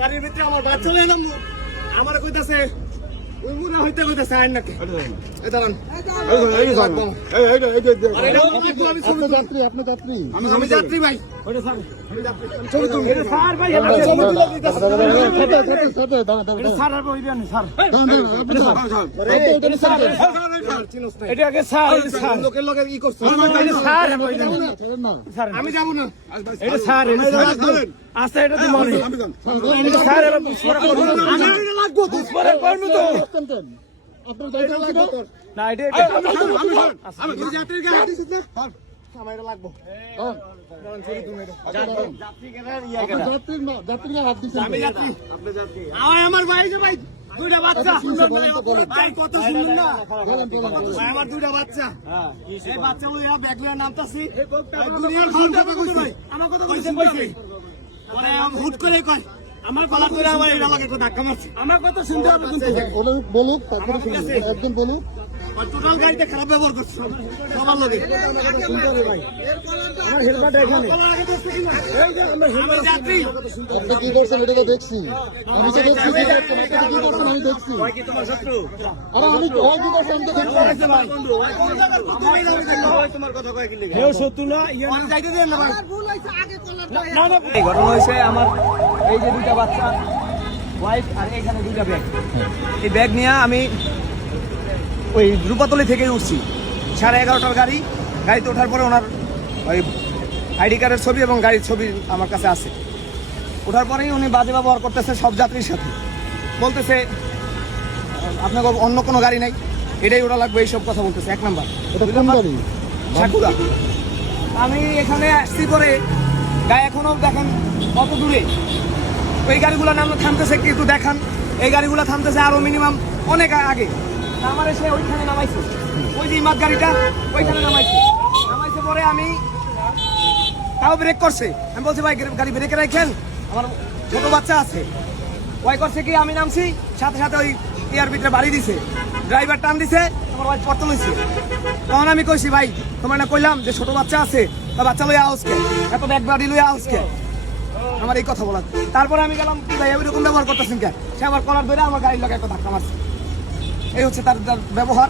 গাড়ির ভিতরে আমার বাচ্চা লয়ে নাম আমার কইতাছে ওই মুনা হইতে কইতাছে আইন নাকি এই দাঁড়ান আপনি যাত্রী আপনি যাত্রী আমি যাত্রী ভাই ওটা স্যার আমি যাত্রী ছবি তুলি এটা স্যার ভাই স্যার আর বইবেন না স্যার এটা আগে স্যার লোকের লগে কি করছ স্যার স্যার আমি যাব না এটা স্যার আচ্ছা এটা তো মনে এটা স্যার এর বুঝপরা করব আমি লাগবো বুঝপরা করব তো আপনার যাইতে লাগবে না এটা আমি যাত্রীর গাড়ি দিছ না আমার এটা লাগবো যাত্রীরা হাত দিচ্ছেন আমি যাত্রী আপনি যাত্রী আমার ভাই যে ভাই দুইটা বাচ্চা ভাই কত সুন্দর না আমার দুইটা বাচ্চা এই বাচ্চা লইয়া ব্যাগ লইয়া নামতাছি দুনিয়ার ঘন্টা ভাই আমার কথা কইছেন কইছে পরে হুট করে কয় আমার গলা ধরে আমার এটা লাগে একটু ধাক্কা মারছে আমার কথা শুনতে হবে কিন্তু বলুক তারপরে শুনুন একদম বলুক আর টোটাল গাড়িতে খারাপ ব্যবহার করছে সবার লগে শুনতে হবে ভাই আমার হেলমেট এখানে এই যে আমরা হেলমেট যাত্রী আপনি কি করছেন এটা তো দেখছি আমি তো দেখছি কি করছেন আপনি কি করছেন আমি দেখছি ভাই কি তোমার শত্রু আরে আমি ওই কি করছেন আমি তো দেখছি ভাই তোমার কথা কয় কি লাগে হেও শত্রু না ইয়া না যাইতে দেন না ভাই ভুল হইছে আগে করলাম না এই ঘটনা হইছে আমার এই যে দুইটা বাচ্চা ওয়াইফ আর এখানে দুইটা ব্যাগ এই ব্যাগ নিয়ে আমি ওই রূপাতলি থেকেই উঠছি 11:30টার গাড়িতে ওঠার পরে ওনার ওই আইডি কার্ডের ছবি এবং গাড়ির ছবি আমার কাছে আছে ওঠার পরেই উনি বাজে ব্যবহার করতেছে সব যাত্রীর সাথে বলতেছে আপনার অন্য কোনো গাড়ি নাই এটাই ওটা লাগবে এইসব কথা বলতেছে এক নাম্বার সাকুরা আমি এখানে আসছি পরে গায়ে এখনো দেখেন কত দূরে ওই গাড়িগুলো নাম থামতেছে একটু দেখান এই গাড়িগুলো থামতেছে আরো মিনিমাম অনেক আগে আমার এসে ওইখানে নামাইছে ওই যে ইমাদ গাড়িটা ওইখানে নামাইছে পরে আমি তাও ব্রেক করছে আমি বলছি ভাই গাড়ি ব্রেকে রাখেন আমার ছোট বাচ্চা আছে ওই করছে কি আমি নামছি সাথে সাথে ওই ইয়ার ভিতরে বাড়ি দিছে ড্রাইভার টান দিছে আমার ওয়াইফ পড়তে লইছে তখন আমি কইছি ভাই তোমার না কইলাম যে ছোট বাচ্চা আছে তা বাচ্চা লইয়া আউসকে এত ব্যাগ বাড়ি লইয়া আউসকে আমার এই কথা বলার তারপরে আমি গেলাম কি ভাই এরকম ব্যবহার করতেছেন কে সে আমার কলার ধরে আমার গাড়ির লোক একটা ধাক্কা মারছে এই হচ্ছে তার ব্যবহার